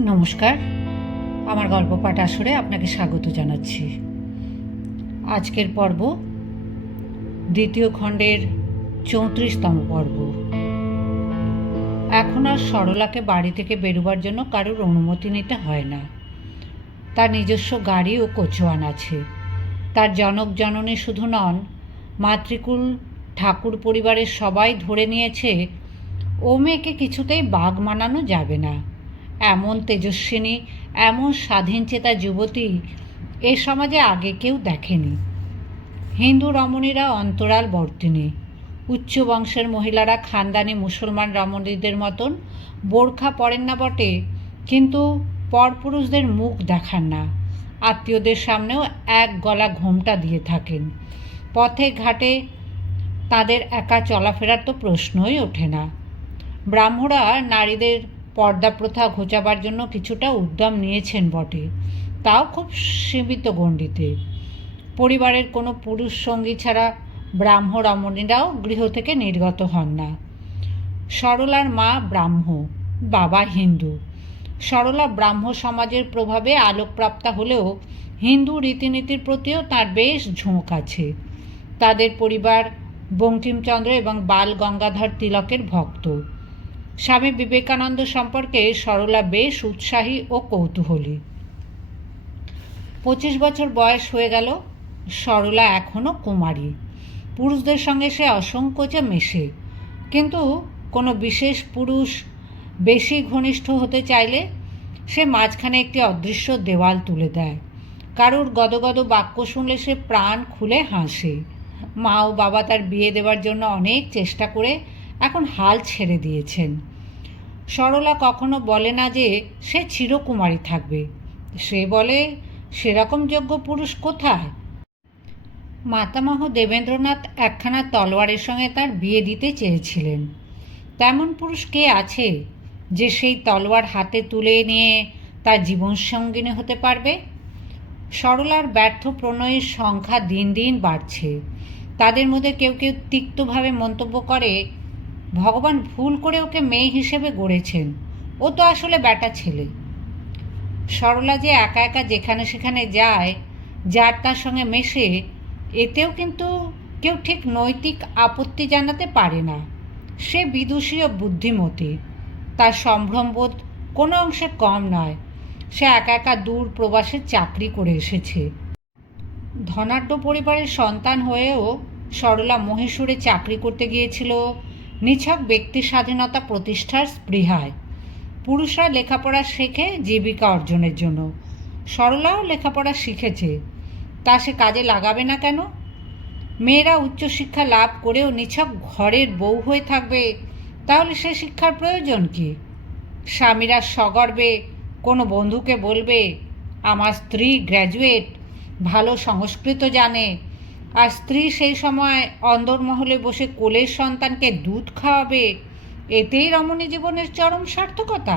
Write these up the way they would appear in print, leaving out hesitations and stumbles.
নমস্কার, আমার গল্প পাঠ আসরে আপনাকে স্বাগত জানাচ্ছি। আজকের পর্ব দ্বিতীয় খণ্ডের 34তম পর্ব। এখন আর সরলাকে বাড়ি থেকে বেরোবার জন্য কারোর অনুমতি নিতে হয় না। তার নিজস্ব গাড়ি ও কোচওয়ান আছে। তার জনক জননী শুধু নন, মাতৃকুল ঠাকুর পরিবারের সবাই ধরে নিয়েছে ও মেয়েকে কিছুতেই বাঘ মানানো যাবে না। এমন তেজস্বিনী, এমন স্বাধীনচেতা যুবতী এ সমাজে আগে কেউ দেখেনি। হিন্দু রমণীরা অন্তরাল বর্তিনী। উচ্চ বংশের মহিলারা খানদানি মুসলমান রমণীদের মতন বোরখা পরেন না বটে, কিন্তু পরপুরুষদের মুখ দেখান না। আত্মীয়দের সামনেও এক গলা ঘোমটা দিয়ে থাকেন। পথে ঘাটে তাদের একা চলাফেরার তো প্রশ্নই ওঠে না। ব্রাহ্মরা নারীদের পর্দা প্রথা ঘোচাবার জন্য কিছুটা উদ্যম নিয়েছেন বটে, তাও খুব সীমিত গণ্ডিতে। পরিবারের কোনো পুরুষ সঙ্গী ছাড়া ব্রাহ্ম রমণীরাও গৃহ থেকে নির্গত হন না। সরলার মা ব্রাহ্ম, বাবা হিন্দু। সরলা ব্রাহ্ম সমাজের প্রভাবে আলোকপ্রাপ্তা হলেও হিন্দু রীতিনীতির প্রতিও তার বেশ ঝোঁক আছে। তাদের পরিবার বঙ্কিমচন্দ্র এবং বাল গঙ্গাধর তিলকের ভক্ত। স্বামী বিবেকানন্দ সম্পর্কে সরলা বেশ উৎসাহী ও কৌতূহলী। 25 বছর বয়স হয়ে গেল, সরলা এখনও কুমারী। পুরুষদের সঙ্গে সে অসংকোচে মেশে, কিন্তু কোনো বিশেষ পুরুষ বেশি ঘনিষ্ঠ হতে চাইলে সে মাঝখানে একটি অদৃশ্য দেওয়াল তুলে দেয়। কারুর গদগদ বাক্য শুনলে সে প্রাণ খুলে হাসে। মা ও বাবা তার বিয়ে দেওয়ার জন্য অনেক চেষ্টা করে এখন হাল ছেড়ে দিয়েছেন। সরলা কখনো বলে না যে সে চিরকুমারী থাকবে। সে বলে সেরকম যোগ্য পুরুষ কোথায়। মাতামহ দেবেন্দ্রনাথ একখানা তলোয়ারের সঙ্গে তার বিয়ে দিতে চেয়েছিলেন। তেমন পুরুষ কে আছে যে সেই তলোয়ার হাতে তুলে নিয়ে তার জীবনসঙ্গিনী হতে পারবে? সরলার ব্যর্থ প্রণয়ীর সংখ্যা দিন দিন বাড়ছে। তাদের মধ্যে কেউ কেউ তিক্তভাবে মন্তব্য করে, ভগবান ভুল করে ওকে মেয়ে হিসেবে গড়েছেন, ও তো আসলে ব্যাটা ছেলে। সরলা যে একা একা যেখানে সেখানে যায়, যার তার সঙ্গে মেশে, এতেও কিন্তু কেউ ঠিক নৈতিক আপত্তি জানাতে পারে না। সে বিদুষী ও বুদ্ধিমতী। তার সম্ভ্রমবোধ কোনো অংশে কম নয়। সে একা একা দূর প্রবাসে চাকরি করে এসেছে। ধনাঢ্য পরিবারের সন্তান হয়েও সরলা মহীশূরে চাকরি করতে গিয়েছিল নিছক ব্যক্তি স্বাধীনতা প্রতিষ্ঠার স্পৃহায়। পুরুষরা লেখাপড়া শেখে জীবিকা অর্জনের জন্য। সরলাও লেখাপড়া শিখেছে, তা সে কাজে লাগাবে না কেন? মেয়েরা উচ্চশিক্ষা লাভ করেও নিছক ঘরের বউ হয়ে থাকবে, তাহলে সে শিক্ষার প্রয়োজন কি? স্বামীরা সগর্বে কোনো বন্ধুকে বলবে, আমার স্ত্রী গ্র্যাজুয়েট, ভালো সংস্কৃত জানে, আর স্ত্রী সেই সময় অন্দরমহলে বসে কোলের সন্তানকে দুধ খাওয়াবে, এতেই রমণী জীবনের চরম সার্থকতা।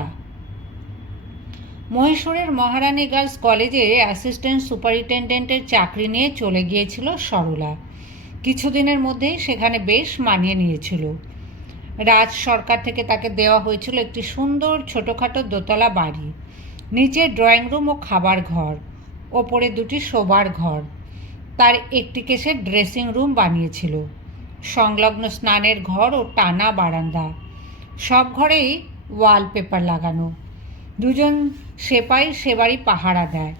মহীশূরের মহারানী গার্লস কলেজে অ্যাসিস্ট্যান্ট সুপারিনটেন্ডেন্টের চাকরি নিয়ে চলে গিয়েছিল সরলা। কিছুদিনের মধ্যেই সেখানে বেশ মানিয়ে নিয়েছিল। রাজ সরকার থেকে তাকে দেওয়া হয়েছিল একটি সুন্দর ছোটোখাটো দোতলা বাড়ি, নিচে ড্রয়িং রুম ও খাবার ঘর, ওপরে দুটি শোবার ঘর। তার একটিকে সে ড্রেসিং রুম বানিয়েছিল, সংলগ্ন স্নানের ঘর ও টানা বারান্দা। সব ঘরেই ওয়ালপেপার লাগানো। দুজন সেপাই সে বাড়ি পাহারা দেয়।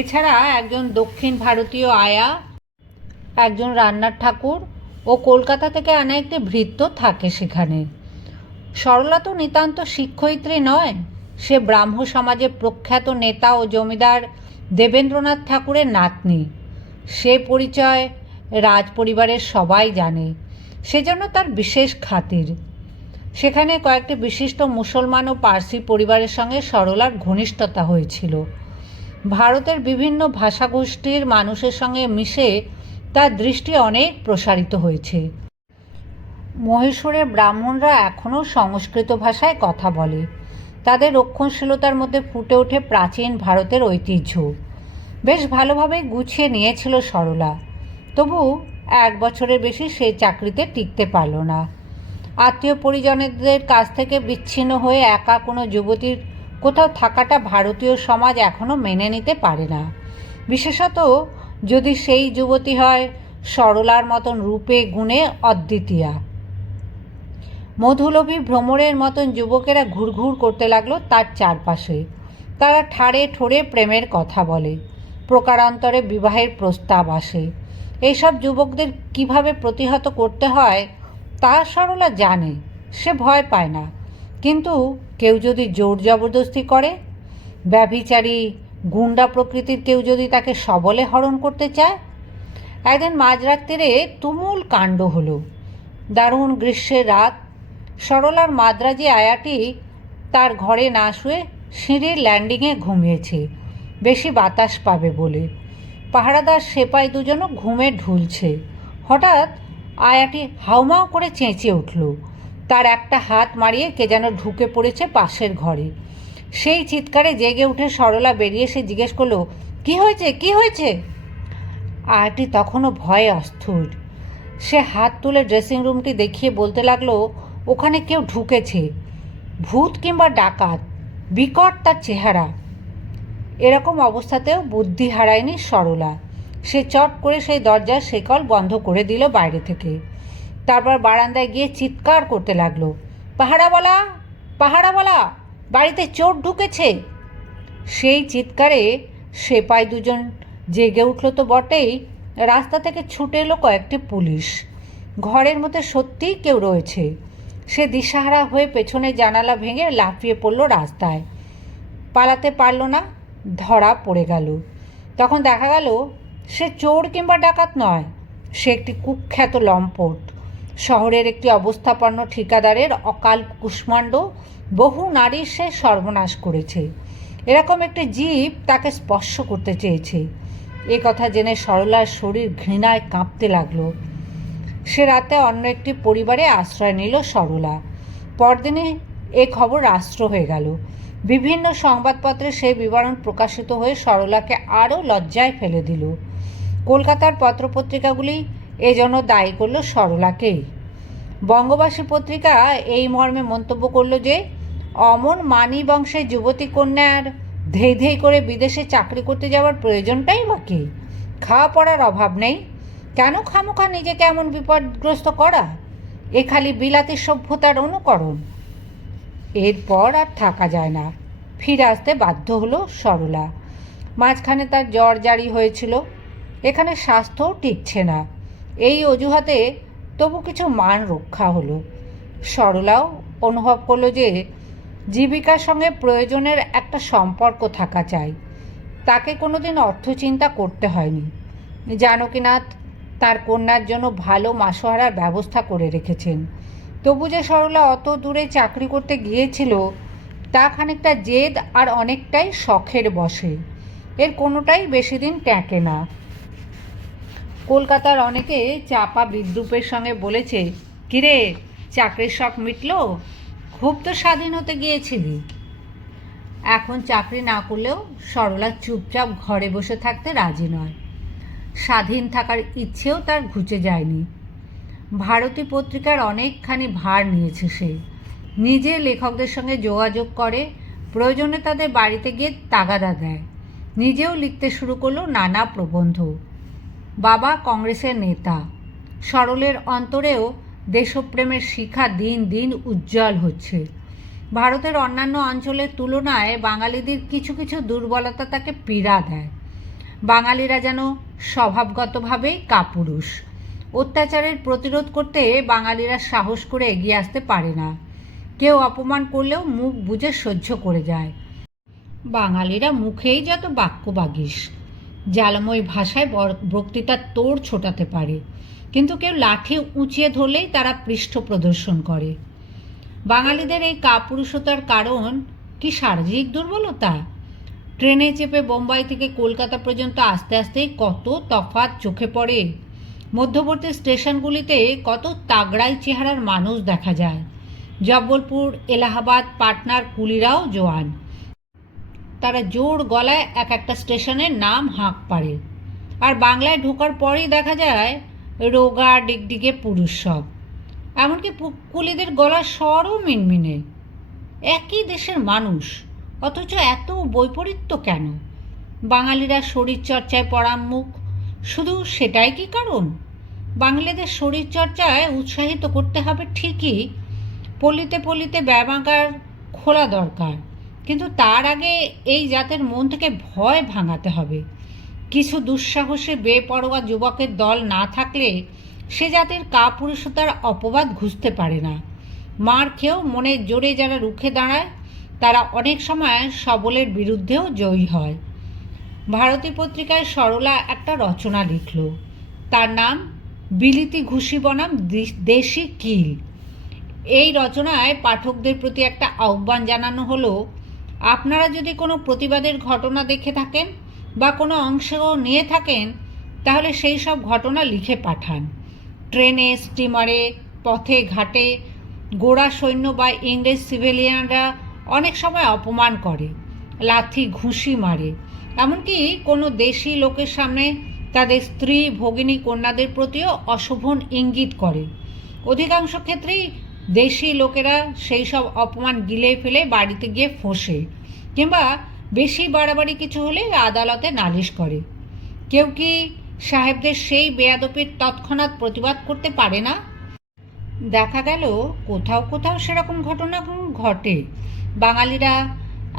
এছাড়া একজন দক্ষিণ ভারতীয় আয়া, একজন রান্নার ঠাকুর ও কলকাতা থেকে আনা একটি ভৃত্য থাকে সেখানে। সরলা তো নিতান্ত শিক্ষয়িত্রী নয়, সে ব্রাহ্ম সমাজের প্রখ্যাত নেতা ও জমিদার দেবেন্দ্রনাথ ঠাকুরের নাতনি। সে পরিচয় রাজপরিবারের সবাই জানে, সেজন্য তার বিশেষ খাতির। সেখানে কয়েকটি বিশিষ্ট মুসলমান ও পার্সি পরিবারের সঙ্গে সরলার ঘনিষ্ঠতা হয়েছিল। ভারতের বিভিন্ন ভাষাগোষ্ঠীর মানুষের সঙ্গে মিশে তার দৃষ্টি অনেক প্রসারিত হয়েছে। মহীশূরের ব্রাহ্মণরা এখনও সংস্কৃত ভাষায় কথা বলে। তাদের রক্ষণশীলতার মধ্যে ফুটে ওঠে প্রাচীন ভারতের ঐতিহ্য। বেশ ভালোভাবে গুছিয়ে নিয়েছিল সরলা, তবু 1 বছরের বেশি সে চাকরিতে টিকতে পারল না। আত্মীয় পরিজনদের কাছ থেকে বিচ্ছিন্ন হয়ে একা কোনো যুবতীর কোথাও থাকাটা ভারতীয় সমাজ এখনও মেনে নিতে পারে না, বিশেষত যদি সেই যুবতী হয় সরলার মতন রূপে গুণে অদ্বিতীয়া। মধুলোভী ভ্রমরের মতন যুবকেরা ঘুরঘুর করতে লাগলো তার চারপাশে। তারা ঠাড়ে ঠোড়ে প্রেমের কথা বলে, প্রকারান্তরে বিবাহের প্রস্তাব আসে। এইসব যুবকদের কিভাবে প্রতিহত করতে হয় তা সরলা জানে, সে ভয় পায় না। কিন্তু কেউ যদি জোর জবরদস্তি করে, ব্যভিচারী গুন্ডা প্রকৃতির কেউ যদি তাকে সবলে হরণ করতে চায়। একদিন মাঝরাত্রিরে তুমুল কাণ্ড হলো। দারুণ গ্রীষ্মের রাত। সরলার মাদ্রাজি আয়াটি তার ঘরে না শুয়ে সিঁড়ির ল্যান্ডিংয়ে ঘুমিয়েছে, বেশি বাতাস পাবে বলে। পাহারাদার সেপাই দুজনও ঘুমে ঢুলছে। হঠাৎ আয়াটি হাউমাউ করে চেঁচিয়ে উঠল। তার একটা হাত মারিয়ে কে যেন ঢুকে পড়েছে পাশের ঘরে। সেই চিৎকারে জেগে উঠে সরলা বেরিয়ে এসে জিজ্ঞেস করলো, কি হয়েছে, কি হয়েছে? আয়াটি তখনও ভয়ে অস্থির। সে হাত তুলে ড্রেসিং রুমটি দেখিয়ে বলতে লাগলো, ওখানে কেউ ঢুকেছে, ভূত কিংবা ডাকাত, বিকট তার চেহারা। এরকম অবস্থাতেও বুদ্ধি হারায়নি সরলা। সে চট করে সেই দরজার শেকল বন্ধ করে দিল বাইরে থেকে। তারপর বারান্দায় গিয়ে চিৎকার করতে লাগলো, পাহারাওয়ালা, পাহারাওয়ালা, বাড়িতে চোর ঢুকেছে। সেই চিৎকারে সেপাই দুজন জেগে উঠল তো বটেই। রাস্তা থেকে ছুটে এলো কয়েকটি পুলিশ। ঘরের মধ্যে সত্যিই কেউ রয়েছে। সে দিশাহারা হয়ে পেছনে জানালা ভেঙে লাফিয়ে পড়ল রাস্তায়। পালাতে পারল না, ধরা পড়ে গেল। তখন দেখা গেল সে চোর কিংবা ডাকাত নয়, সে একটি কুখ্যাত লম্পট। শহরের একটি অবস্থাপন্ন ঠিকাদারের অকাল কুষ্মাণ্ড বহু নারীর সে সর্বনাশ করেছে। এরকম একটি জীব তাকে স্পর্শ করতে চেয়েছে। এ কথা জেনে সরলার শরীর ঘৃণায় কাঁপতে লাগলো। সে রাতে অন্য একটি পরিবারে আশ্রয় নিল সরলা। পরদিনে এ খবর রাষ্ট্র হয়ে গেল। বিভিন্ন সংবাদপত্রে সেই বিবরণ প্রকাশিত হয়ে সরলাকে আরও লজ্জায় ফেলে দিল। কলকাতার পত্রপত্রিকাগুলি এজন্য দায়ী করল সরলাকেই। বঙ্গবাসী পত্রিকা এই মর্মে মন্তব্য করল যে, অমন মানি বংশের যুবতী কন্যার ধেই ধেই করে বিদেশে চাকরি করতে যাওয়ার প্রয়োজনটাই বা কী? খাওয়া পড়ার অভাব নেই, কেন খামোখা নিজেকে এমন বিপদগ্রস্ত করা? এ খালি বিলাতি সভ্যতার অনুকরণ। এরপর আর থাকা যায় না, ফিরে আসতে বাধ্য হলো সরলা। মাঝখানে তার জ্বর জারি হয়েছিল। এখানে স্বাস্থ্যও টিকছে না। এই অজুহাতে তবু কিছু মান রক্ষা হলো। সরলাও অনুভব করলো যে জীবিকার সঙ্গে প্রয়োজনের একটা সম্পর্ক থাকা চাই। তাকে কোনোদিন অর্থ চিন্তা করতে হয়নি। জানকীনাথ তার কন্যার জন্য ভালো মাসোহারার ব্যবস্থা করে রেখেছেন। তবু যে সরলা অত দূরে চাকরি করতে গিয়েছিল তা খানিকটা জেদ আর অনেকটাই শখের বশে। এর কোনোটাই বেশি দিন টেকে না। কলকাতার অনেকে চাপা বিদ্রূপের সঙ্গে বলেছে, কিরে, চাকরির শখ মিটল? খুব তো স্বাধীন হতে গিয়েছিলি। এখন চাকরি না করলেও সরলা চুপচাপ ঘরে বসে থাকতে রাজি নয়। স্বাধীন থাকার ইচ্ছেও তার ঘুচে যায়নি। ভারতী পত্রিকার অনেকখানি ভার নিয়েছে সে। নিজে লেখকদের সঙ্গে যোগাযোগ করে, প্রয়োজনে তাদের বাড়িতে গিয়ে তাগাদা দেয়। নিজেও লিখতে শুরু করলো নানা প্রবন্ধ। বাবা কংগ্রেসের নেতা। সরলের অন্তরেও দেশপ্রেমের শিখা দিন দিন উজ্জ্বল হচ্ছে। ভারতের অন্যান্য অঞ্চলের তুলনায় বাঙালিদের কিছু কিছু দুর্বলতা তাকে পীড়া দেয়। বাঙালিরা যেন স্বভাবগতভাবেই কাপুরুষ। অত্যাচারের প্রতিরোধ করতে বাঙালিরা সাহস করে এগিয়ে আসতে পারে না। কেউ অপমান করলেও মুখ বুজে সহ্য করে যায়। বাঙালিরা মুখেই যত বাক্যবাগীশ, জ্বালাময় ভাষায় বক্তৃতার তোড় ছোটাতে পারে, কিন্তু কেউ লাঠি উঁচিয়ে ধরলেই তারা পৃষ্ঠ প্রদর্শন করে। বাঙালিদের এই কাপুরুষতার কারণ কি শারীরিক দুর্বলতা? ট্রেনে চেপে বোম্বাই থেকে কলকাতা পর্যন্ত আস্তে আস্তেই কত তফাৎ চোখে পড়ে। মধ্যবর্তী স্টেশনগুলিতে কত তাগড়াই চেহারার মানুষ দেখা যায়। জব্বলপুর, এলাহাবাদ, পাটনার কুলিরাও জোয়ান। তারা জোর গলায় এক একটা স্টেশনের নাম হাঁক পাড়ে। আর বাংলায় ঢোকার পরেই দেখা যায় রোগা ডিগডিগে পুরুষ সব। এমনকি কুলিদের গলার স্বরও মিনমিনে। একই দেশের মানুষ, অথচ এত বৈপরীত্য কেন? বাঙালিরা শরীরচর্চায় পরাঙ্মুখ, শুধু সেটাই কি কারণ? বাঙালিদের শরীরচর্চায় উৎসাহিত করতে হবে ঠিকই, পল্লীতে পল্লীতে ব্যায়ামাগার খোলা দরকার, কিন্তু তার আগে এই জাতের মন থেকে ভয় ভাঙাতে হবে। কিছু দুঃসাহসী বেপরোয়া যুবকের দল না থাকলে সে জাতির কাপুরুষতার অপবাদ ঘুচতে পারে না। মার খেয়েও মনের জোরে যারা রুখে দাঁড়ায় তারা অনেক সময় সবলের বিরুদ্ধেও জয়ী হয়। ভারতী পত্রিকায় সরলা একটা রচনা লিখল, তার নাম বিলিতি ঘুষি বনাম দেশি কিল। এই রচনায় পাঠকদের প্রতি একটা আহ্বান জানানো হলো, আপনারা যদি কোনো প্রতিবাদের ঘটনা দেখে থাকেন বা কোনো অংশ নিয়ে থাকেন তাহলে সেই সব ঘটনা লিখে পাঠান। ট্রেনে, স্টিমারে, পথে ঘাটে গোঁড়া সৈন্য বা ইংরেজ সিভিলিয়ানরা অনেক সময় অপমান করে, লাথি ঘুষি মারে, এমনকি কোনো দেশি লোকের সামনে তাদের স্ত্রী, ভগিনী, কন্যাদের প্রতিও অশোভন ইঙ্গিত করে। অধিকাংশ ক্ষেত্রেই দেশি লোকেরা সেই সব অপমান গিলে ফেলে বাড়িতে গিয়ে ফোঁসে, কিংবা বেশি বাড়াবাড়ি কিছু হলে আদালতে নালিশ করে। কেউ কি সাহেবদের সেই বেয়াদপির তৎক্ষণাৎ প্রতিবাদ করতে পারে না? দেখা গেল কোথাও কোথাও সেরকম ঘটনা ঘটে, বাঙালিরা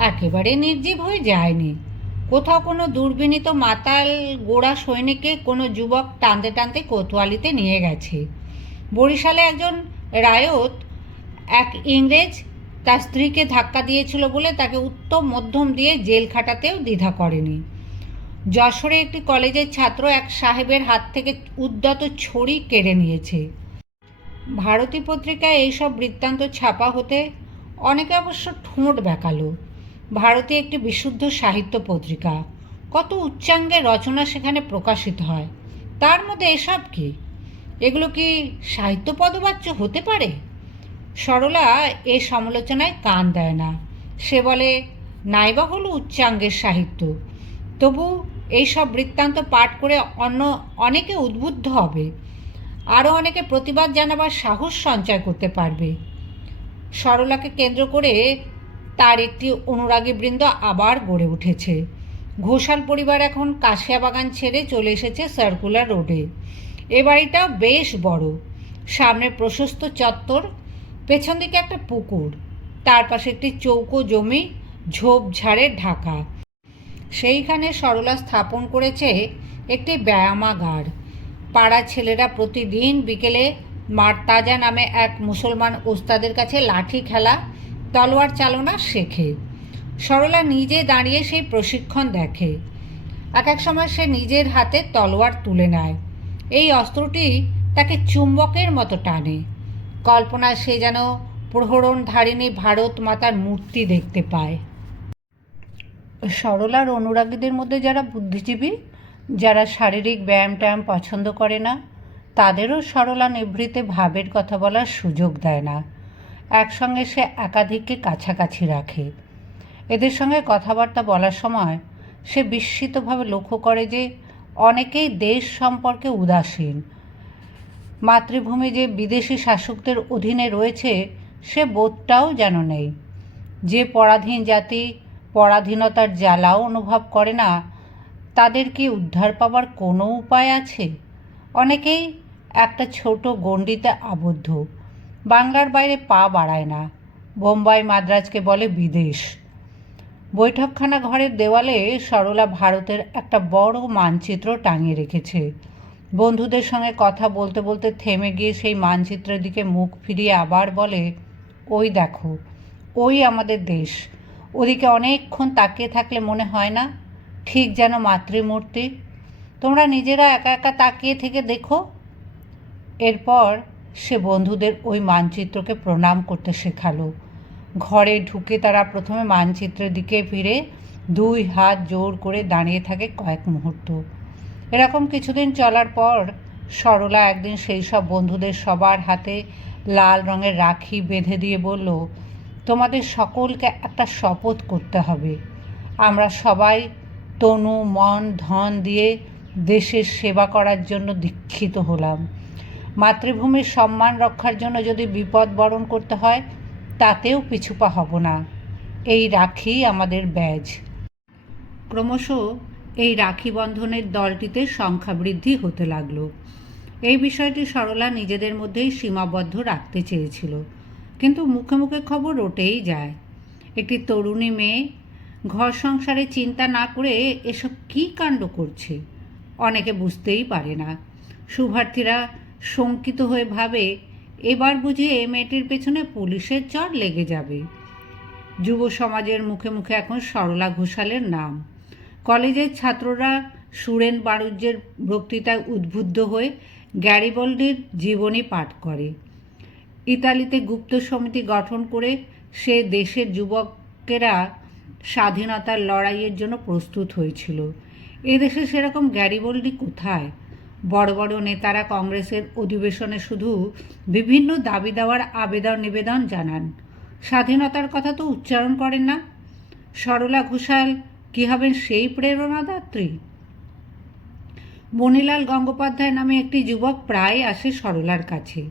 একেবারে নির্জীব হয়ে যায়নি। কোথাও কোনো দুর্বিনীত মাতাল গোড়া সৈনিককে কোনো যুবক টানতে টানতে কোতোয়ালিতে নিয়ে গেছে। বরিশালে একজন রায়ত এক ইংরেজ তার স্ত্রীকে ধাক্কা দিয়েছিল বলে তাকে উত্তম মধ্যম দিয়ে জেল খাটাতেও দ্বিধা করেনি। যশোরে একটি কলেজের ছাত্র এক সাহেবের হাত থেকে উদ্যত ছড়ি কেড়ে নিয়েছে। ভারতী পত্রিকায় এইসব বৃত্তান্ত ছাপা হতে অনেকে অবশ্য ঠোঁট বেঁকালো। ভারতী একটি বিশুদ্ধ সাহিত্য পত্রিকা, কত উচ্চাঙ্গের রচনা সেখানে প্রকাশিত হয়, তার মধ্যে এসব কি? এগুলো কি সাহিত্য পদবাচ্য হতে পারে? সরলা এ সমালোচনায় কান দেয় না। সে বলে, নাইবা হলো উচ্চাঙ্গের সাহিত্য, তবু এইসব বৃত্তান্ত পাঠ করে অনেকে উদ্বুদ্ধ হবে, আরও অনেকে প্রতিবাদ জানাবার সাহস সঞ্চয় করতে পারবে। সরলাকে কেন্দ্র করে তার একটি অনুরাগী বৃন্দ আবার গড়ে উঠেছে। ঘোষাল পরিবার এখন কাশিয়াবাগান ছেড়ে চলে এসেছে সার্কুলার রোডে। এ বাড়িটাও বেশ বড়, সামনে প্রশস্ত চত্বর, পেছন দিকে একটা পুকুর, তার পাশে একটি চৌকো জমি ঝোপঝাড়ে ঢাকা। সেইখানে সরলা স্থাপন করেছে একটি ব্যায়ামাগার। পাড়ার ছেলেরা প্রতিদিন বিকেলে মারতাজা নামে এক মুসলমান ওস্তাদের কাছে লাঠি খেলা, তলোয়ার চালনা শেখে। সরলা নিজে দাঁড়িয়ে সেই প্রশিক্ষণ দেখে। এক এক সময় সে নিজের হাতে তলোয়ার তুলে নেয়। এই অস্ত্রটি তাকে চুম্বকের মতো টানে। কল্পনায় সে যেন প্রহরণধারিণী ভারত মাতার মূর্তি দেখতে পায়। সরলার অনুরাগীদের মধ্যে যারা বুদ্ধিজীবী, যারা শারীরিক ব্যায়াম ট্যায়াম পছন্দ করে না, তাদেরও সরলা নিভৃতে ভাবের কথা বলার সুযোগ দেয় না। একসঙ্গে সে একাধিককে কাছাকাছি রাখে। এদের সঙ্গে কথাবার্তা বলার সময় সে বিস্মিতভাবে লক্ষ্য করে যে অনেকেই দেশ সম্পর্কে উদাসীন। মাতৃভূমি যে বিদেশি শাসকদের অধীনে রয়েছে সে বোধটাও যেন নেই। যে পরাধীন জাতি পরাধীনতার জ্বালাও অনুভব করে না, তাদের কি উদ্ধার পাবার কোনো উপায় আছে? অনেকেই একটা ছোট গণ্ডিতে আবদ্ধ, বাংলার বাইরে পা বাড়ায় না। বোম্বাই মাদ্রাজকে বলে বিদেশ। বৈঠকখানা ঘরের দেওয়ালে সরলা ভারতের একটা বড় মানচিত্র টাঙিয়ে রেখেছে। বন্ধুদের সঙ্গে কথা বলতে বলতে থেমে গিয়ে সেই মানচিত্রের দিকে মুখ ফিরিয়ে আবার বলে, ওই দেখো, ওই আমাদের দেশ। ওদিকে অনেকক্ষণ তাকিয়ে থাকলে মনে হয় না ঠিক যেন মাতৃমূর্তি? তোমরা নিজেরা একা একা তাকিয়ে থেকে দেখো। এরপর সে বন্ধুদের ওই মানচিত্রকে প্রণাম করতে শেখালো। ঘরে ঢুকে তারা প্রথমে মানচিত্রের দিকে ফিরে দুই হাত জোর করে দাঁড়িয়ে থাকে কয়েক মুহূর্ত। এরকম কিছুদিন চলার পর সরলা একদিন সেই সব বন্ধুদের সবার হাতে লাল রঙের রাখি বেঁধে দিয়ে বলল, তোমাদের সকলকে একটা শপথ করতে হবে। আমরা সবাই তনু মন ধন দিয়ে দেশের সেবা করার জন্য দীক্ষিত হলাম। মাতৃভূমির সম্মান রক্ষার জন্য যদি বিপদ বরণ করতে হয় তাতেও পিছুপা হব না। এই রাখি আমাদের ব্যাজ। ক্রমশ এই রাখি বন্ধনের দলটিতে সংখ্যা বৃদ্ধি হতে লাগলো। এই বিষয়টি সরলা নিজেদের মধ্যেই সীমাবদ্ধ রাখতে চেয়েছিল, কিন্তু মুখে মুখে খবর রটেই যায়। একটি তরুণী মেয়ে ঘর সংসারে চিন্তা না করে এসব কী কাণ্ড করছে, অনেকে বুঝতেই পারে না। শুভার্থীরা শঙ্কিত হয়ে ভাবে, এবার বুঝি এ মেয়েটির পেছনে পুলিশের চড় লেগে যাবে। যুব সমাজের মুখে মুখে এখন সরলা ঘোষালের নাম। কলেজের ছাত্ররা সুরেন বাণিজ্যের বক্তৃতায় উদ্বুদ্ধ হয়ে গ্যারিবল্ডির জীবনী পাঠ করে। ইতালিতে গুপ্ত সমিতি গঠন করে সে দেশের যুবকেরা স্বাধীনতার লড়াইয়ের জন্য প্রস্তুত হয়েছিল। এদেশে সেরকম গ্যারিবল্ডি কোথায়? বড় বড় নেতারা কংগ্রেসের অধিবেশনে শুধু বিভিন্ন দাবি দেওয়ার আবেদন নিবেদন জানান, স্বাধীনতার কথা তো উচ্চারণ করেন না। সরলা ঘোষাল কী হবেন সেই প্রেরণাদাত্রী? মণিলাল গঙ্গোপাধ্যায় নামে একটি যুবক প্রায় আসে সরলার কাছে।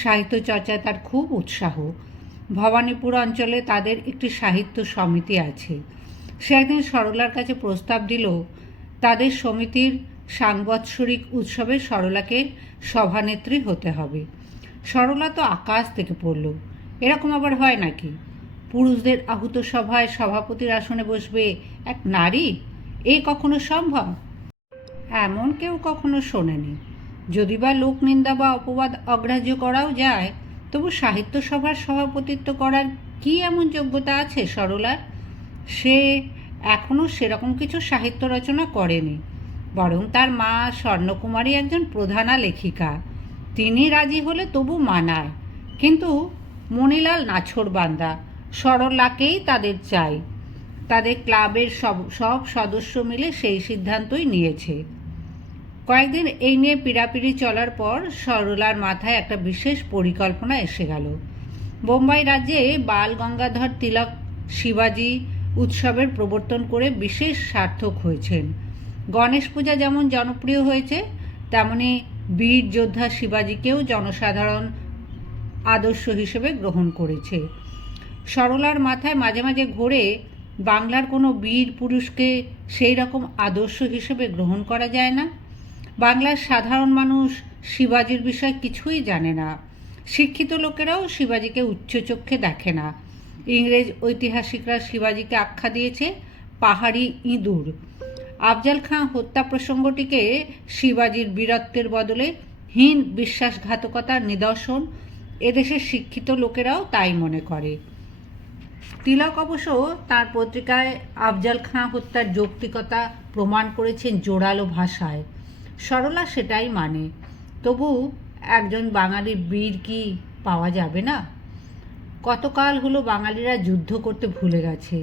সাহিত্য চর্চায় তার খুব উৎসাহ। ভবানীপুর অঞ্চলে তাদের একটি সাহিত্য সমিতি আছে। সে একদিন সরলার কাছে প্রস্তাব দিল, তাদের সমিতির সাংবৎসরিক উৎসবে সরলাকে সভানেত্রী হতে হবে। সরলা তো আকাশ থেকে পড়ল, এরকম আবার হয় নাকি? পুরুষদের আহুত সভায় সভাপতির আসনে বসবে এক নারী, এই কখনো সম্ভব? এমন কেউ কখনো শোনেনি। যদি বা লোকনিন্দা বা অপবাদ অগ্রাহ্য করাও যায়, তবু সাহিত্য সভার সভাপতিত্ব করার কি এমন যোগ্যতা আছে সরলার? সে এখনও সেরকম কিছু সাহিত্য রচনা করেনি, বরং তার মা স্বর্ণকুমারী একজন প্রধানা লেখিকা। তিনি রাজি হলে তবু মানায়, কিন্তু মণিলাল নাছোড়বান্দা, সরলাকেই তাদের চাই। তাদের ক্লাবের সব সদস্য মিলে সেই সিদ্ধান্তই নিয়েছে। কয়েকদিন এই নিয়ে পীড়াপিড়ি চলার পর সরলার মাথায় একটা বিশেষ পরিকল্পনা এসে গেল। বোম্বাই রাজ্যে বাল গঙ্গাধর তিলক শিবাজি উৎসবের প্রবর্তন করে বিশেষ সার্থক হয়েছেন। গণেশ পূজা যেমন জনপ্রিয় হয়েছে, তেমনি বীর যোদ্ধা শিবাজিকেও জনসাধারণ আদর্শ হিসেবে গ্রহণ করেছে। সরলার মাথায় মাঝে মাঝে ঘোরে, বাংলার কোনো বীর পুরুষকে সেই রকম আদর্শ হিসেবে গ্রহণ করা যায় না। বাংলার সাধারণ মানুষ শিবাজির বিষয়ে কিছুই জানে না। শিক্ষিত লোকেরাও শিবাজিকে উচ্চ চক্ষে দেখে না। ইংরেজ ঐতিহাসিকরা শিবাজিকে আখ্যা দিয়েছে পাহাড়ি ইঁদুর। আফজাল খাঁ হত্যা প্রসঙ্গটিকে শিবাজির বীরত্বের বদলে হীন বিশ্বাসঘাতকতার নিদর্শন এদেশের শিক্ষিত লোকেরাও তাই মনে করে। তিলক অবশ্য তাঁর পত্রিকায় আফজাল খাঁ হত্যার যৌক্তিকতা প্রমাণ করেছেন জোরালো ভাষায়। সরলা সেটাই মানে। তবু একজন বাঙালি বীর কি পাওয়া যাবে না? কতকাল হলো বাঙালিরা যুদ্ধ করতে ভুলে গেছে।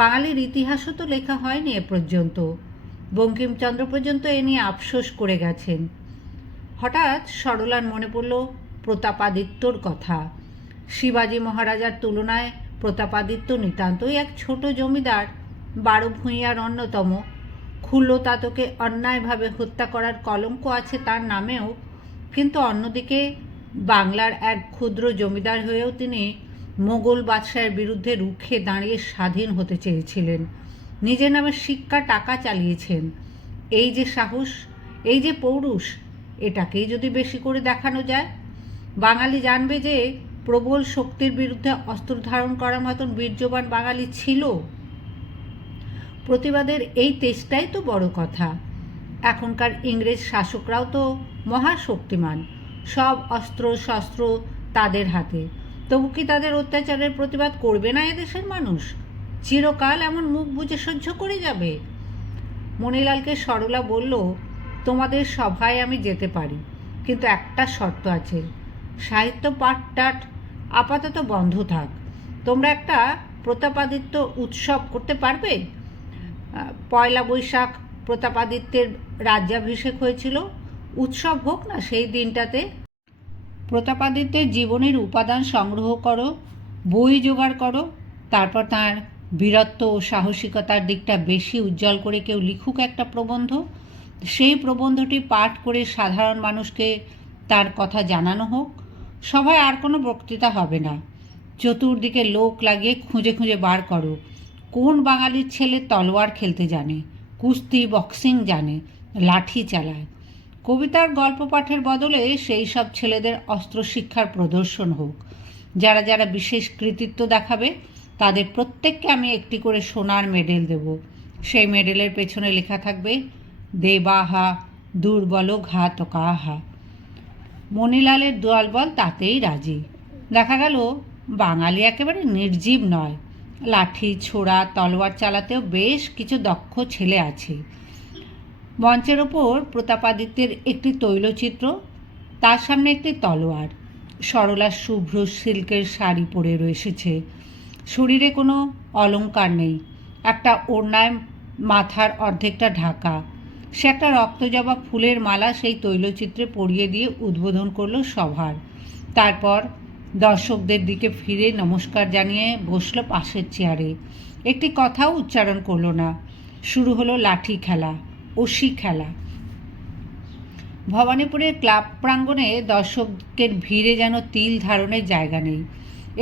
বাঙালির ইতিহাসও তো লেখা হয়নি এ পর্যন্ত। বঙ্কিমচন্দ্র পর্যন্ত এ নিয়ে আফসোস করে গেছেন। হঠাৎ সরলার মনে পড়ল প্রতাপাদিত্যর কথা। শিবাজি মহারাজার তুলনায় প্রতাপাদিত্য নিতান্তই এক ছোট জমিদার, 12 ভূঁইয়ার অন্যতম। ক্ষুল্লতাতকে অন্যায়ভাবে হত্যা করার কলঙ্ক আছে তার নামেও, কিন্তু অন্যদিকে বাংলার এক ক্ষুদ্র জমিদার হয়েও তিনি মোগল বাদশাহের বিরুদ্ধে রুখে দাঁড়িয়ে স্বাধীন হতে চেয়েছিলেন। নিজের নামে শিক্ষা টাকা চালিয়েছেন। এই যে সাহস, এই যে পৌরুষ, এটাকেই যদি বেশি করে দেখানো যায়, বাঙালি জানবে যে প্রবল শক্তির বিরুদ্ধে অস্ত্র ধারণ করার মতন বীর্যবান বাঙালি ছিল। প্রতিবাদের এই তেজটাই তো বড় কথা। এখনকার ইংরেজ শাসকরাও তো মহাশক্তিমান, সব অস্ত্র শস্ত্র তাদের হাতে। তবু কি তাদের অত্যাচারের প্রতিবাদ করবে না এদেশের মানুষ? চিরকাল এমন মুখ বুজে সহ্য করে যাবে? মণিলালকে সরলা বলল, তোমাদের সভায় আমি যেতে পারি, কিন্তু একটা শর্ত আছে। সাহিত্য পাঠ টাঠ আপাতত বন্ধ থাক। তোমরা একটা প্রতাপাদিত্য উৎসব করতে পারবে? 1 বৈশাখ প্রতাপাদিত্যের রাজ্যাভিষেক হয়েছিল, উৎসব হোক না সেই দিনটাতে। প্রতাপাদিত্যের জীবনের উপাদান সংগ্রহ করো, বই জোগাড় করো, তারপর তাঁর বীরত্ব ও সাহসিকতার দিকটা বেশি উজ্জ্বল করে কেউ লিখুক একটা প্রবন্ধ। সেই প্রবন্ধটি পাঠ করে সাধারণ মানুষকে তার কথা জানানো হোক। সভায় আর কোনো বক্তৃতা হবে না, চতুর্দিকে লোক লাগিয়ে খুঁজে খুঁজে বার করো কোন বাঙালির ছেলে তলোয়ার খেলতে জানে, কুস্তি বক্সিং জানে, লাঠি চালায়। কবিতার গল্প পাঠের বদলে সেই সব ছেলেদের অস্ত্রশিক্ষার প্রদর্শন হোক। যারা যারা বিশেষ কৃতিত্ব দেখাবে তাদের প্রত্যেককে আমি একটি করে সোনার মেডেল দেব। সেই মেডেলের পেছনে লেখা থাকবে দেবাহা দুর্বল ঘাতকাহা। মণিলালের দলবল তাতেই রাজি। দেখা গেল বাঙালি একেবারে নির্জীব নয়, লাঠি ছোড়া তলোয়ার চালাতেও বেশ কিছু দক্ষ ছেলে আছে। মঞ্চের ওপর প্রতাপাদিত্যের একটি তৈলচিত্র, তার সামনে একটি তলোয়ার। সরলা শুভ্র সিল্কের শাড়ি পরে রয়েছে, শরীরে কোনো অলংকার নেই, একটা ওড়নায় মাথার অর্ধেকটা ঢাকা। সে একটা রক্তজবা ফুলের মালা সেই তৈলচিত্রে পরিয়ে দিয়ে উদ্বোধন করলো সভার। তারপর দর্শকদের দিকে ফিরে নমস্কার জানিয়ে বসলো পাশের চেয়ারে। একটি কথাও উচ্চারণ করলো না। শুরু হলো লাঠি খেলা, অসি খেলা। ভবানীপুরের ক্লাব প্রাঙ্গণে দর্শকের ভিড়ে যেন তিল ধারণের জায়গা নেই।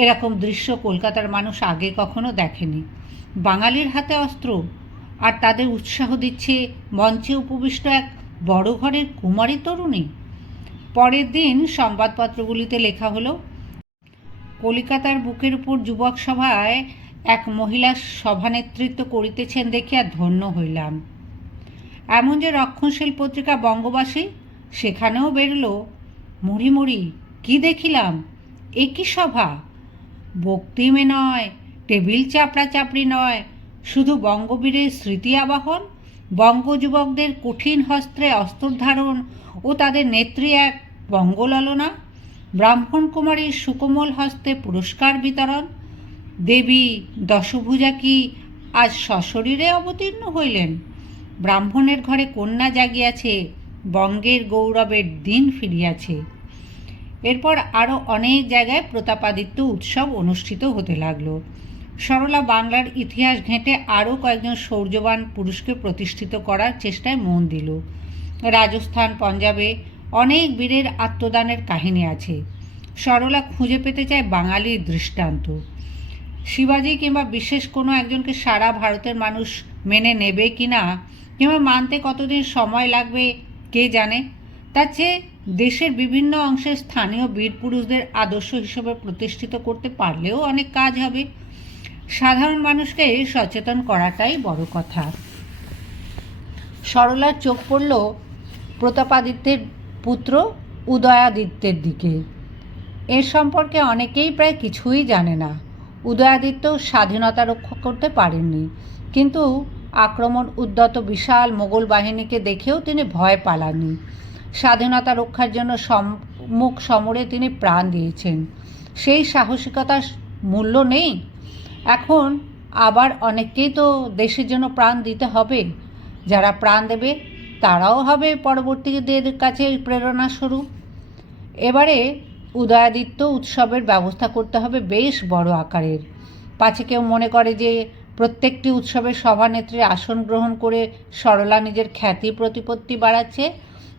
এরকম দৃশ্য কলকাতার মানুষ আগে কখনো দেখেনি। বাঙালির হাতে অস্ত্র, আর তাদের উৎসাহ দিচ্ছে মঞ্চে উপবিষ্ট এক বড় ঘরের কুমারী তরুণী। পরের দিন সংবাদপত্রগুলিতে লেখা হলো, কলিকাতার বুকের উপর যুবক সভায় এক মহিলা সভানেতৃত্ব করিতেছেন দেখিয়া ধন্য হইলাম। এমন যে রক্ষণশীল পত্রিকা বঙ্গবাসী, সেখানেও বেরল, মরি মরি কি দেখিলাম, এ কি সভা! বক্তিমে নয়, টেবিল চাপড়া চাপড়ি নয়, শুধু বঙ্গবীরের স্মৃতি আবাহন, বঙ্গযুবকদের কঠিন হস্তে অস্ত্রধারণ ও তাদের নেত্রী এক বঙ্গললনা, ব্রাহ্মণ কুমারীর সুকোমল হস্তে পুরস্কার বিতরণ। দেবী দশভুজা কি আজ সশরীরে অবতীর্ণ হইলেন? ব্রাহ্মণের ঘরে কন্যা জাগিয়াছে, বঙ্গের গৌরবের দিন ফিরিয়াছে। এরপর আরও অনেক জায়গায় প্রতাপাদিত্য উৎসব অনুষ্ঠিত হতে লাগল। সরলা বাংলার ইতিহাস ঘেঁটে আরও কয়েকজন শৌর্যবান পুরুষকে প্রতিষ্ঠিত করার চেষ্টায় মন দিল। রাজস্থান পঞ্জাবে অনেক বীরের আত্মদানের কাহিনী আছে। সরলা খুঁজে পেতে চায় বাঙালির দৃষ্টান্ত। শিবাজি কিংবা বিশেষ কোনো একজনকে সারা ভারতের মানুষ মেনে নেবে কি না, কিংবা মানতে কতদিন সময় লাগবে কে জানে। তার চেয়ে দেশের বিভিন্ন অংশের স্থানীয় বীর পুরুষদের আদর্শ হিসেবে প্রতিষ্ঠিত করতে পারলেও অনেক কাজ হবে। সাধারণ মানুষকে সচেতন করাটাই বড় কথা। সরলার চোখ পড়ল প্রতাপাদিত্যের পুত্র উদয়াদিত্যের দিকে। এর সম্পর্কে অনেকেই প্রায় কিছুই জানে না। উদয়াদিত্য স্বাধীনতা রক্ষা করতে পারেননি, কিন্তু আক্রমণ উদ্যত বিশাল মোগল বাহিনীকে দেখেও তিনি ভয় পালাননি। স্বাধীনতা রক্ষার জন্য সম্মুখ সমরে তিনি প্রাণ দিয়েছেন। সেই সাহসিকতার মূল্য নেই? এখন আবার অনেককেই তো দেশের জন্য প্রাণ দিতে হবে। যারা প্রাণ দেবে তারাও হবে পরবর্তীদের কাছে প্রেরণা স্বরূপ। এবারে উদয়াদিত্য উৎসবের ব্যবস্থা করতে হবে বেশ বড় আকারের। পাছে কেউ মনে করে যে প্রত্যেকটি উৎসবের সভানেত্রীর আসন গ্রহণ করে সরলা নিজের খ্যাতি প্রতিপত্তি বাড়াচ্ছে,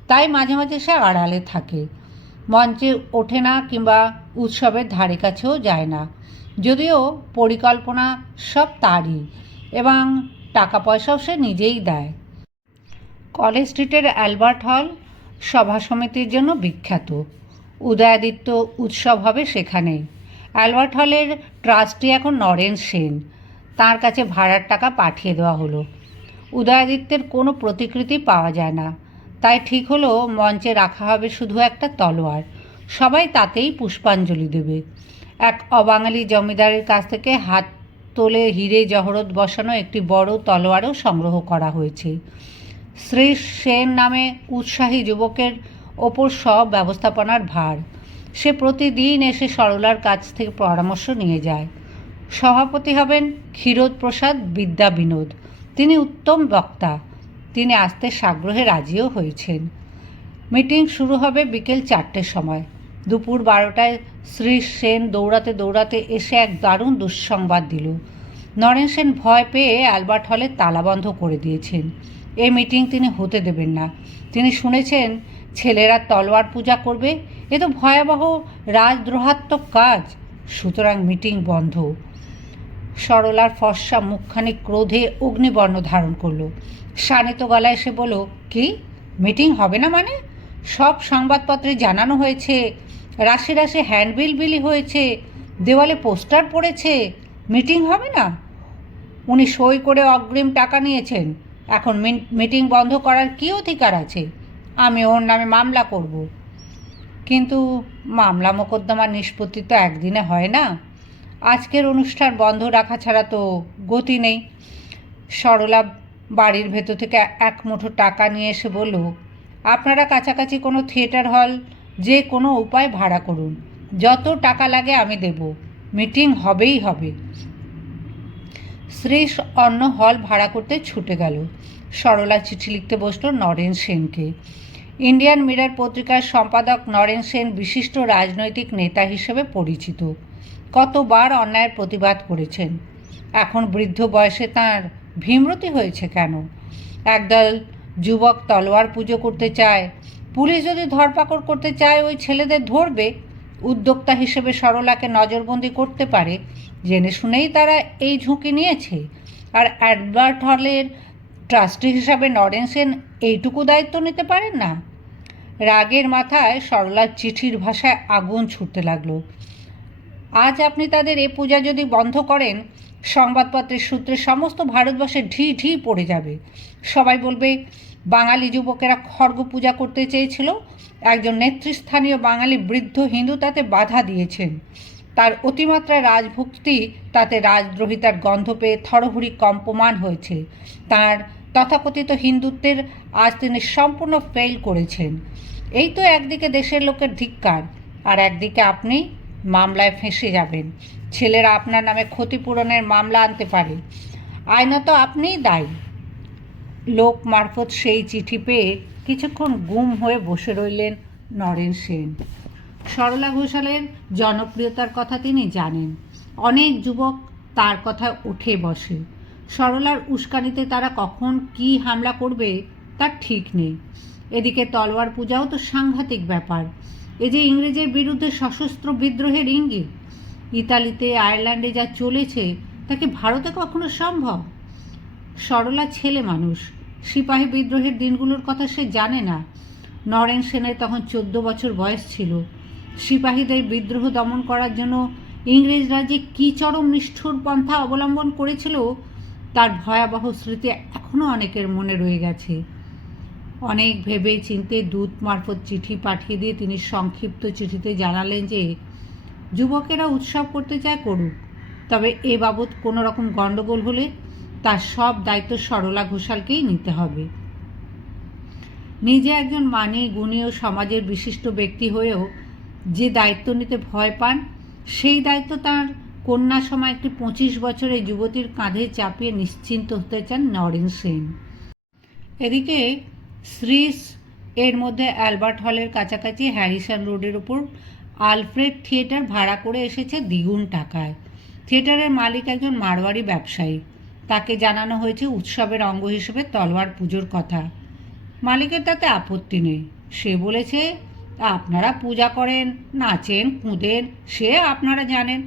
তাই মাঝে মাঝে সে আড়ালে থাকে, মঞ্চে ওঠে না কিংবা উৎসবের ধারে কাছেও যায় না। যদিও পরিকল্পনা সব তারই, এবং টাকা পয়সাও সে নিজেই দেয়। কলেজ স্ট্রিটের অ্যালবার্ট হল সভা সমিতির জন্য বিখ্যাত। উদয়াদিত্য উৎসব হবে সেখানেই। অ্যালবার্ট হলের ট্রাস্টি এখন নরেন সেন। তার কাছে ভাড়ার টাকা পাঠিয়ে দেওয়া হলো। উদয়াদিত্যের কোনো প্রতিকৃতি পাওয়া যায় না, তাই ঠিক হলো মঞ্চে রাখা হবে শুধু একটা তলোয়ার। সবাই তাতেই পুষ্পাঞ্জলি দেবে। এক অবাঙালি জমিদারের কাছ থেকে হাত তোলে হিরে জহরত বসানো একটি বড় তলোয়ারও সংগ্রহ করা হয়েছে। শ্রী সেন নামে উৎসাহী যুবকের ওপর সব ব্যবস্থাপনার ভার। সে প্রতিদিন এসে সরলার কাছ থেকে পরামর্শ নিয়ে যায়। সভাপতি হবেন ক্ষীরোদপ্রসাদ বিদ্যা বিনোদ। তিনি উত্তম বক্তা। তিনি আসতে সাগ্রহে রাজিও হয়েছেন। মিটিং শুরু হবে বিকেল 4টের সময়। দুপুর 12টায় শ্রী সেন দৌড়াতে দৌড়াতে এসে এক দারুণ দুঃসংবাদ দিল। নরেন সেন ভয় পেয়ে অ্যালবার্ট হলে তালাবন্ধ করে দিয়েছেন। এই মিটিং তিনি হতে দেবেন না। তিনি শুনেছেন ছেলেরা তলোয়ার পূজা করবে। এ তো ভয়াবহ রাজদ্রোহাত্মক কাজ। সুতরাং মিটিং বন্ধ। সরলার ফর্সা মুখখানি ক্রোধে অগ্নিবর্ণ ধারণ করলো। শানিত গলায় সে বলল, কি মিটিং হবে না মানে? সব সংবাদপত্রে জানানো হয়েছে, রাশি রাশি হ্যান্ডবিল বিলি হয়েছে, দেওয়ালে পোস্টার পড়েছে, মিটিং হবে না? উনি সই করে অগ্রিম টাকা নিয়েছেন, এখন মিটিং বন্ধ করার কী অধিকার আছে? আমি ওর নামে মামলা করব। কিন্তু মামলা মোকদ্দমার নিষ্পত্তি তো একদিনে হয় না। আজকের অনুষ্ঠান বন্ধ রাখা ছাড়া তো গতি নেই। সরলা বাড়ির ভেতর থেকে এক মুঠো টাকা নিয়ে এসে বলল, আপনারা কাছাকাছি কোনো থিয়েটার হল যে কোনো উপায় ভাড়া করুন, যত টাকা লাগে আমি দেব, মিটিং হবেই হবে। শ্রীশ অন্য হল ভাড়া করতে ছুটে গেল। সরলা চিঠি লিখতে বসল নরেন সেনকে। ইন্ডিয়ান মিরর পত্রিকার সম্পাদক নরেন সেন বিশিষ্ট রাজনৈতিক নেতা হিসেবে পরিচিত। কতবার অন্যায়ের প্রতিবাদ করেছেন। এখন বৃদ্ধ বয়সে তাঁর ভীমরতি হয়েছে কেন? একদল যুবক তলোয়ার পুজো করতে চায়, পুলিশ যদি ধরপাকড় করতে চায় ওই ছেলেদের ধরবে। উদ্যোক্তা হিসেবে সরলাকে নজরবন্দি করতে পারে, জেনে শুনেই তারা এই ঝুঁকি নিয়েছে। আর অ্যালবার্ট হলের ট্রাস্টি হিসাবে নরেন সেন এইটুকু দায়িত্ব নিতে পারেন না? রাগের মাথায় সরলার চিঠির ভাষায় আগুন ছুটতে লাগলো। আজ আপনি তাদের এ পূজা যদি বন্ধ করেন, সংবাদপত্রের সূত্রে সমস্ত ভারতবর্ষে ঢি ঢি পড়ে যাবে। সবাই বলবে বাঙালি যুবকেরা খড়গ পূজা করতে চেয়েছিল, একজন নেতৃস্থানীয় বাঙালি বৃদ্ধ হিন্দু তাতে বাধা দিয়েছেন। তার অতিমাত্রা রাজভক্তি তাতে রাজদ্রোহিতার গন্ধ পেয়ে থরহরি কম্পমান হয়েছে। তার তথাকথিত হিন্দুত্বের আজ তিনি সম্পূর্ণ ফেল করেছেন। এই তো একদিকে দেশের লোকের ধিক্কার, আর একদিকে আপনি মামলায় ফেঁসে যাবেন। ছেলেরা আপনার নামে ক্ষতিপূরণের মামলা আনতে পারে, আইনত আপনিই দায়ী। লোক মারফত সেই চিঠি পেয়ে কিছুক্ষণ গুম হয়ে বসে রইলেন নরেন সেন। সরলা ঘোষালের জনপ্রিয়তার কথা তিনি জানেন। অনেক যুবক তার কথায় উঠে বসে। সরলার উস্কানিতে তারা কখন কি হামলা করবে তার ঠিক নেই। এদিকে তলোয়ার পূজাও তো সাংঘাতিক ব্যাপার। এ যে ইংরেজের বিরুদ্ধে সশস্ত্র বিদ্রোহের ইঙ্গিত। ইতালিতে আয়ারল্যান্ডে যা চলেছে তা কি ভারতে কখনো সম্ভব? সরলা ছেলে মানুষ, সিপাহী বিদ্রোহের দিনগুলোর কথা সে জানে না। নরেন সেনের তখন 14 বছর বয়স ছিল। সিপাহীদের বিদ্রোহ দমন করার জন্য ইংরেজরা যে কী চরম নিষ্ঠুর পন্থা অবলম্বন করেছিল তার ভয়াবহ স্মৃতি এখনও অনেকের মনে রয়ে গেছে। অনেক ভেবে চিনতে দূত মারফত চিঠি পাঠিয়ে দিয়ে তিনি সংক্ষিপ্ত চিঠিতে জানালেন যে যুবকেরা উৎসব করতে চায় করুক, তবে এ বাবদ কোনো রকম গণ্ডগোল হলে তার সব দায়িত্ব সরলা ঘোষালকেই নিতে হবে। নিজে একজন মানী গুণী ও সমাজের বিশিষ্ট ব্যক্তি হয়েও যে দায়িত্ব নিতে ভয় পান, সেই দায়িত্ব তাঁর কন্যা সময় একটি 25 বছরের যুবতীর কাঁধে চাপিয়ে নিশ্চিন্ত হতে চান নরেন সেন। এদিকে শ্রীশ এর মধ্যে অ্যালবার্ট হলের কাছাকাছি হ্যারিসন রোডের উপর আলফ্রেড থিয়েটার ভাড়া করে এসেছে দ্বিগুণ টাকায়। থিয়েটারের মালিক একজন মারোয়ারি ব্যবসায়ী। তাকে জানানো হয়েছে উৎসবের অঙ্গ হিসেবে তলোয়ার পুজোর কথা। মালিকের তাতে আপত্তি নেই। সে বলেছে, আপনারা পূজা করেন, নাচেন, কুঁদেন, সে আপনারা জানেন,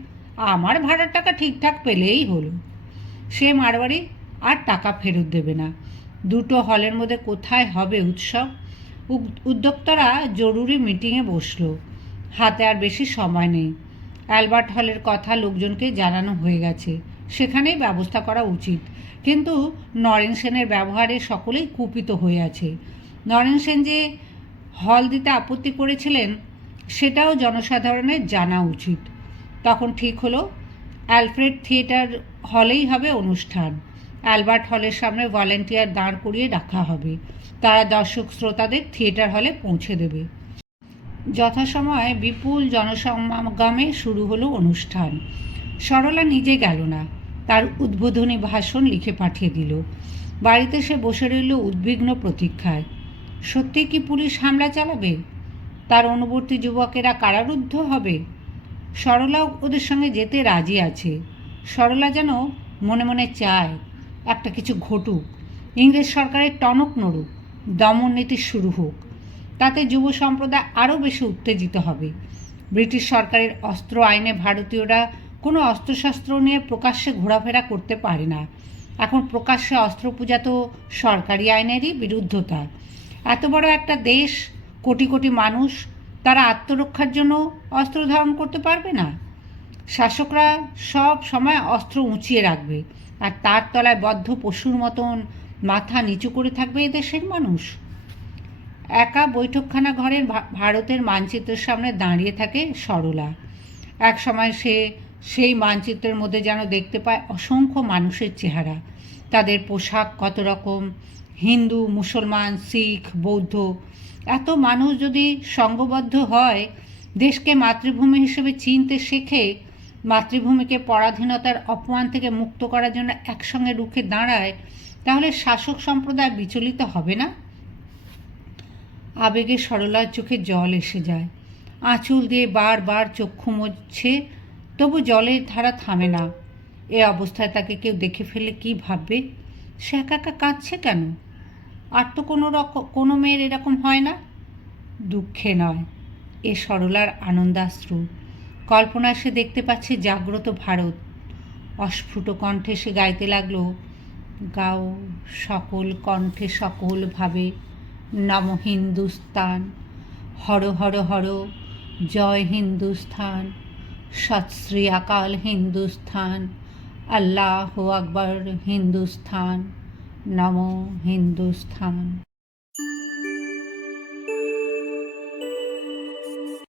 আমার ভাড়ার টাকা ঠিকঠাক পেলেই হলো। সে মারোয়ারি আর টাকা ফেরত দেবে না। দুটো হলের মধ্যে কোথায় হবে উৎসব? উদ্যোক্তারা জরুরি মিটিংয়ে বসলো। হাতে আর বেশি সময় নেই। অ্যালবার্ট হলের কথা লোকজনকে জানানো হয়ে গেছে, সেখানেই ব্যবস্থা করা উচিত। কিন্তু নরেন সেনের ব্যবহারে সকলেই কুপিত হয়ে আছে। নরেন সেন যে হল দিতে আপত্তি করেছিলেন সেটাও জনসাধারণের জানা উচিত। তখন ঠিক হলো অ্যালফ্রেড থিয়েটার হলেই হবে অনুষ্ঠান। অ্যালবার্ট হলের সামনে ভলেন্টিয়ার দাঁড় করিয়ে রাখা হবে। তারা দর্শক শ্রোতাদের থিয়েটার হলে পৌঁছে দেবে। যথাসময়ে বিপুল জনসমাগমে শুরু হলো অনুষ্ঠান। সরলা নিজে গেল না, তার উদ্বোধনী ভাষণ লিখে পাঠিয়ে দিল। বাড়িতে সে বসে রইল উদ্বিগ্ন প্রতীক্ষায়। সত্যি কি পুলিশ হামলা চালাবে? তার অনুবর্তী যুবকেরা কারারুদ্ধ হবে? সরলাও ওদের সঙ্গে যেতে রাজি আছে। সরলা যেন মনে মনে চায় একটা কিছু ঘটুক, ইংরেজ সরকারের টনক নড়ুক, দমন নীতি শুরু হোক। তাতে যুব সম্প্রদায় আরও বেশি উত্তেজিত হবে। ব্রিটিশ সরকারের অস্ত্র আইনে ভারতীয়রা কোনো অস্ত্রশস্ত্র নিয়ে প্রকাশ্যে ঘোরাফেরা করতে পারে না। এখন প্রকাশ্যে অস্ত্র পূজা তো সরকারি আইনেরই বিরুদ্ধতা। এত বড় একটা দেশ, কোটি কোটি মানুষ, তারা আত্মরক্ষার জন্য অস্ত্র ধারণ করতে পারবে না? শাসকরা সব সময় অস্ত্র উঁচিয়ে রাখবে, আর তার তলায় বদ্ধ পশুর মতন মাথা নিচু করে থাকবে এদেশের মানুষ। একা বৈঠকখানা ঘরের ভারতের মানচিত্রের সামনে দাঁড়িয়ে থাকে সরলা। এক সময় সে সেই মানচিত্রের মধ্যে যেন দেখতে পায় অসংখ্য মানুষের চেহারা। তাদের পোশাক কত রকম, হিন্দু, মুসলমান, শিখ, বৌদ্ধ। এত মানুষ যদি সংঘবদ্ধ হয়, দেশকে মাতৃভূমি হিসেবে চিনতে শেখে, মাতৃভূমিকে পরাধীনতার অপমান থেকে মুক্ত করার জন্য একসঙ্গে রুখে দাঁড়ায়, তাহলে শাসক সম্প্রদায় বিচলিত হবে না? আবেগে সরলার চোখে জল এসে যায়। আঁচল দিয়ে বারবার চক্ষু মুছছে, তবু জলের ধারা থামে না। এ অবস্থায় তাকে কেউ দেখে ফেললে কী ভাববে? সে একা একা কাঁদছে কেন? আর তো কোনো মেয়ের এরকম হয় না। দুঃখে নয়, এ সরলার আনন্দাশ্রু। কল্পনায় সে দেখতে পাচ্ছে জাগ্রত ভারত। অস্ফুট কণ্ঠে সে গাইতে লাগলো, গাও সকল কণ্ঠে সকলভাবে, নম হিন্দুস্তান, হর হর হর, জয় হিন্দুস্তান, সৎ শ্রী আকাল হিন্দুস্তান, আল্লাহ আকবর হিন্দুস্তান, নম হিন্দুস্তান।